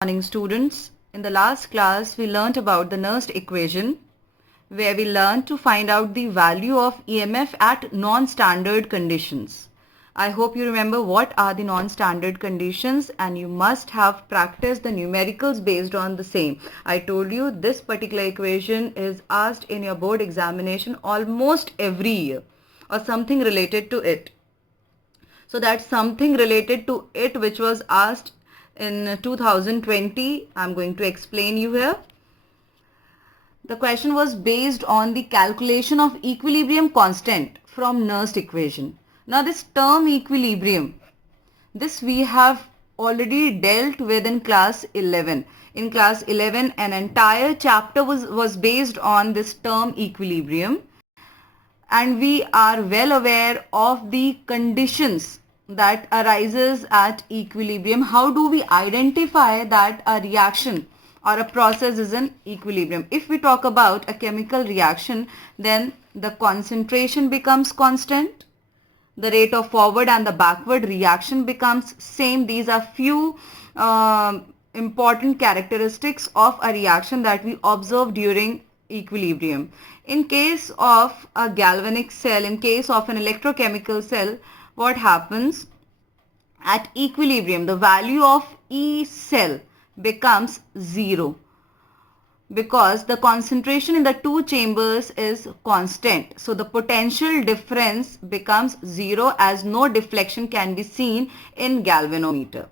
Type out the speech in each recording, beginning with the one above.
Morning students. In the last class we learnt about the Nernst equation where we learned to find out the value of EMF at non-standard conditions. I hope you remember what are the non-standard conditions and you must have practiced the numericals based on the same. I told you this particular equation is asked in your board examination almost every year or something related to it. So that's something related to it which was asked in 2020. I'm going to explain you here. The question was based on the calculation of equilibrium constant from Nernst equation. Now this term equilibrium, this we have already dealt with in class 11. In class 11 an entire chapter was based on this term equilibrium, and we are well aware of the conditions that arises at equilibrium. How do we identify that a reaction or a process is in equilibrium? If we talk about a chemical reaction, then the concentration becomes constant, the rate of forward and the backward reaction becomes same. These are few important characteristics of a reaction that we observe during equilibrium. In case of a galvanic cell, in case of an electrochemical cell, what happens at equilibrium? The value of E cell becomes 0 because the concentration in the two chambers is constant. So the potential difference becomes 0 as no deflection can be seen in galvanometer.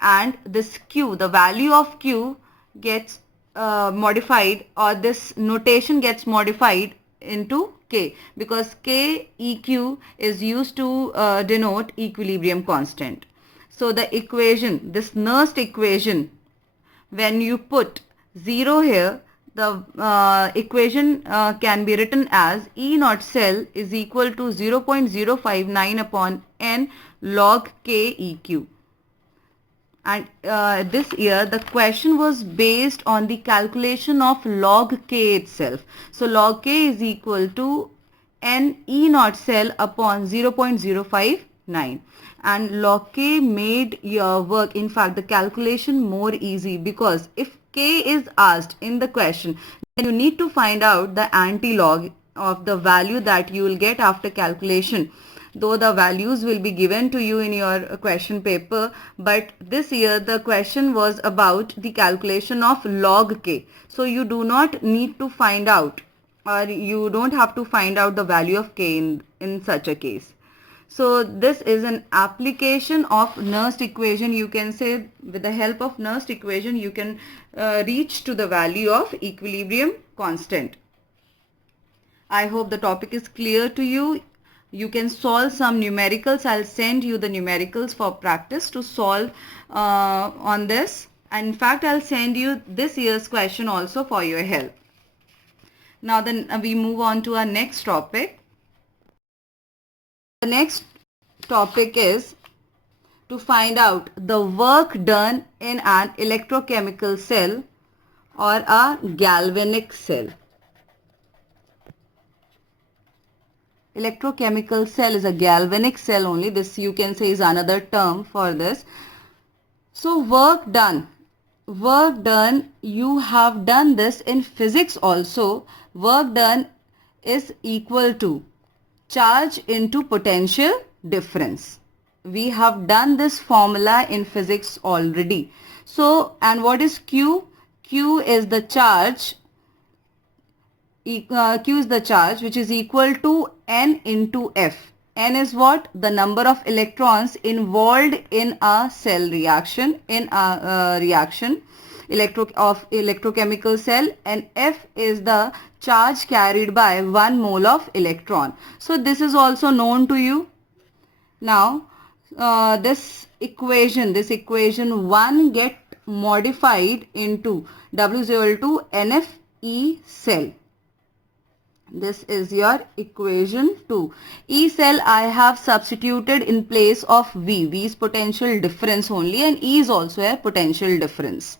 And this Q, the value of Q gets modified, or this notation gets modified into K, because K EQ is used to denote equilibrium constant. So the equation, this Nernst equation, when you put 0 here, the equation can be written as E naught cell is equal to 0.059 upon N log K EQ. And this year the question was based on the calculation of log K itself. So log K is equal to N E naught cell upon 0.059, and log K made your work, in fact the calculation, more easy, because if K is asked in the question, then you need to find out the anti-log of the value that you will get after calculation. Though the values will be given to you in your question paper, but this year the question was about the calculation of log K. So you do not need to find out, or you don't have to find out the value of K in such a case. So this is an application of Nernst equation. You can say with the help of Nernst equation you can reach to the value of equilibrium constant. I hope the topic is clear to you. You can solve some numericals. I'll send you the numericals for practice to solve on this. And in fact, I'll send you this year's question also for your help. Now then we move on to our next topic. The next topic is to find out the work done in an electrochemical cell or a galvanic cell. Electrochemical cell is a galvanic cell only. This you can say is another term for this. So work done, you have done this in physics also. Work done is equal to charge into potential difference. We have done this formula in physics already. So, and what is Q? Q is the charge. Q is the charge, which is equal to N into F. N is what? The number of electrons involved in a cell reaction, electrochemical cell, and F is the charge carried by 1 mole of electron. So this is also known to you. Now this equation 1 get modified into W is equal to NF E cell. This is your equation 2. E cell I have substituted in place of V. V is potential difference only, and E is also a potential difference.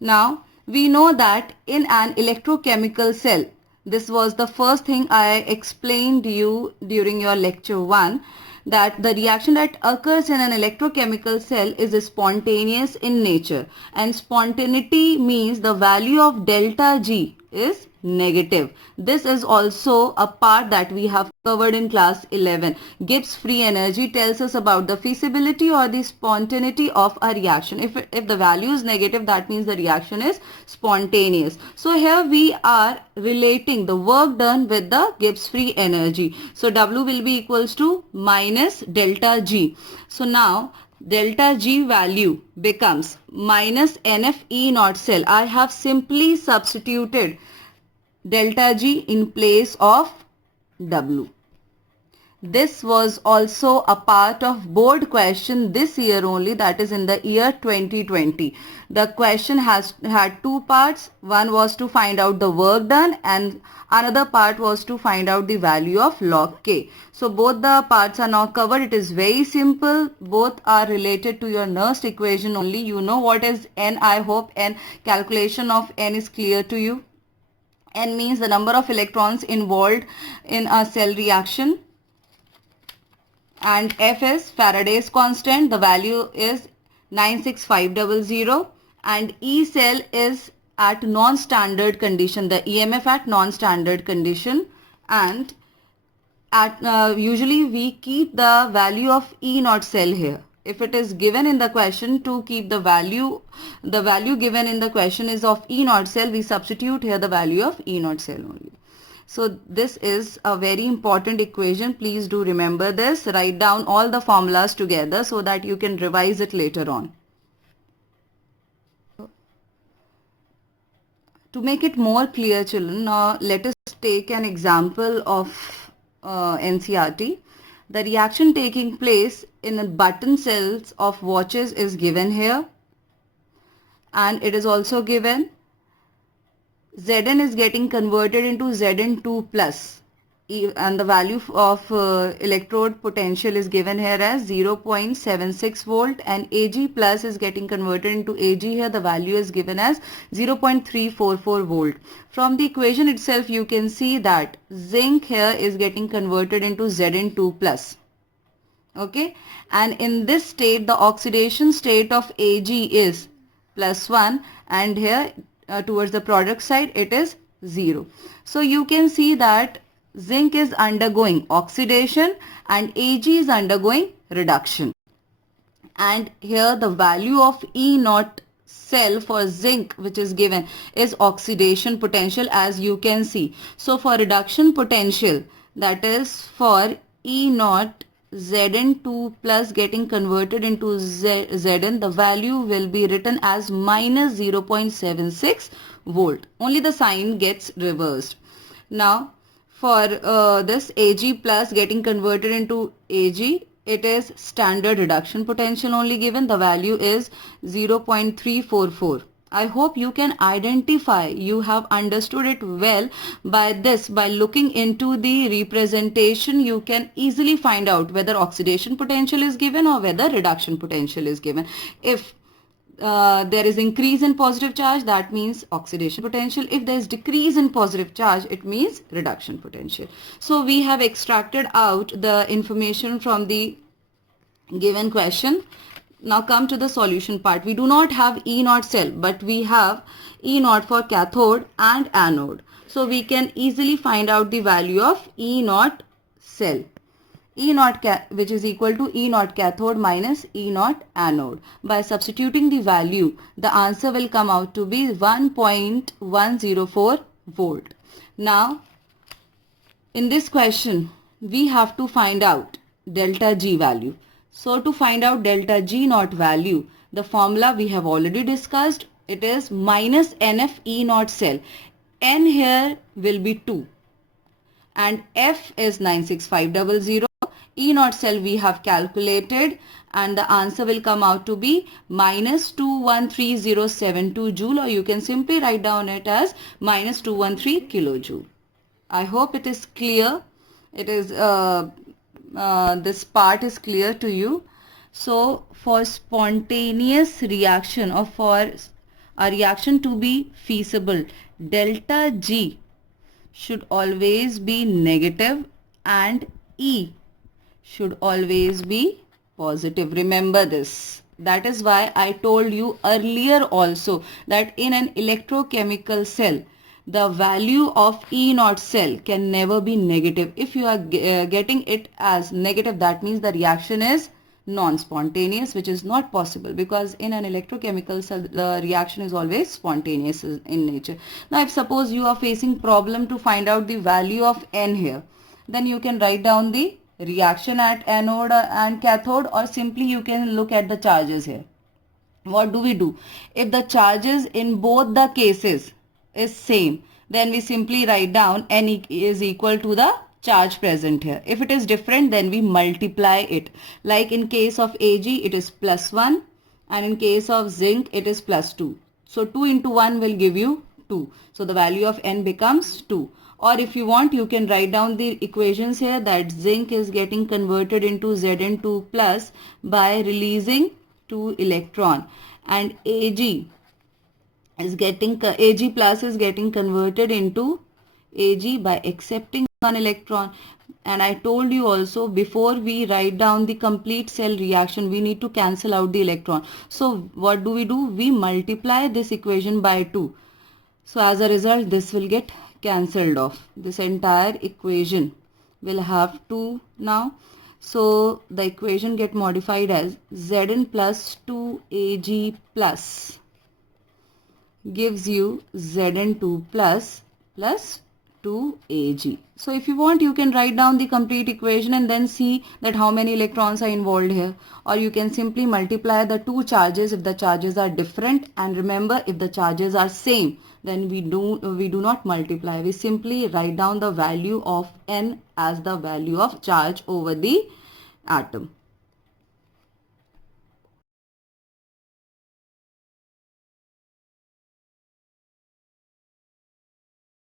Now we know that in an electrochemical cell, this was the first thing I explained you during your lecture 1, that the reaction that occurs in an electrochemical cell is spontaneous in nature, and spontaneity means the value of delta G is negative. This is also a part that we have covered in class 11. Gibbs free energy tells us about the feasibility or the spontaneity of a reaction. If the value is negative, that means the reaction is spontaneous. So here we are relating the work done with the Gibbs free energy. So W will be equals to minus delta G. So now delta G value becomes minus NF E naught cell. I have simply substituted delta G in place of W. This was also a part of board question this year only, that is in the year 2020. The question had two parts. One was to find out the work done and another part was to find out the value of log K. So both the parts are now covered. It is very simple. Both are related to your Nernst equation only. You know what is N, I hope, and calculation of N is clear to you. N means the number of electrons involved in a cell reaction, and F is Faraday's constant. The value is 96500, and E cell is at non-standard condition, the EMF at non-standard condition, and at usually we keep the value of E naught cell here. If it is given in the question to keep the value given in the question is of E naught cell, we substitute here the value of E naught cell only. So this is a very important equation. Please do remember this. Write down all the formulas together so that you can revise it later on. To make it more clear, children, let us take an example of NCERT. The reaction taking place in button cells of watches is given here, and it is also given Zn is getting converted into Zn2 plus, and the value of electrode potential is given here as 0.76 volt, and Ag plus is getting converted into Ag. Here the value is given as 0.344 volt. From the equation itself you can see that zinc here is getting converted into Zn2 plus. Okay, and in this state the oxidation state of Ag is +1, and here towards the product side it is 0. So you can see that zinc is undergoing oxidation and Ag is undergoing reduction. And here the value of E naught cell for zinc which is given is oxidation potential, as you can see. So for reduction potential, that is for E naught Zn2 plus getting converted into Zn, the value will be written as minus 0.76 volt. Only the sign gets reversed. Now for this Ag plus getting converted into Ag, it is standard reduction potential only given. The value is 0.344. I hope you can identify, you have understood it well. By this, by looking into the representation, you can easily find out whether oxidation potential is given or whether reduction potential is given. If there is increase in positive charge, that means oxidation potential. If there is decrease in positive charge, it means reduction potential. So we have extracted out the information from the given question. Now come to the solution part. We do not have E naught cell, but we have E naught for cathode and anode. So we can easily find out the value of E naught cell. E naught which is equal to E naught cathode minus E naught anode. By substituting the value, the answer will come out to be 1.104 volt. Now in this question, we have to find out delta G value. So to find out delta G naught value, the formula we have already discussed. It is minus NF E naught cell. N here will be 2 and F is 96500. E naught cell we have calculated, and the answer will come out to be minus 213072 joule, or you can simply write down it as minus 213 kilojoule. I hope it is clear. It is this part is clear to you. So for spontaneous reaction or for a reaction to be feasible, delta G should always be negative and E should always be positive. Remember this. That is why I told you earlier also that in an electrochemical cell, the value of E naught cell can never be negative. If you are getting it as negative, that means the reaction is non-spontaneous, which is not possible, because in an electrochemical cell the reaction is always spontaneous in nature. Now if suppose you are facing problem to find out the value of N here, then you can write down the reaction at anode and cathode, or simply you can look at the charges here. What do we do? If the charges in both the cases is same, then we simply write down N is equal to the charge present here. If it is different, then we multiply it. Like in case of Ag, it is +1, and in case of zinc, it is +2. So 2 into 1 will give you 2. So the value of N becomes 2. Or if you want, you can write down the equations here, that zinc is getting converted into Zn2 plus by releasing 2 electron, and Ag plus is getting converted into Ag by accepting 1 electron. And I told you also, before we write down the complete cell reaction, we need to cancel out the electron. So what do? We multiply this equation by 2. So as a result, this will get cancelled off. This entire equation will have 2 now. So the equation get modified as Zn plus 2Ag plus gives you Zn2 plus 2Ag. So if you want, you can write down the complete equation and then see that how many electrons are involved here. Or you can simply multiply the two charges if the charges are different. And remember, if the charges are same, then we do not multiply. We simply write down the value of N as the value of charge over the atom.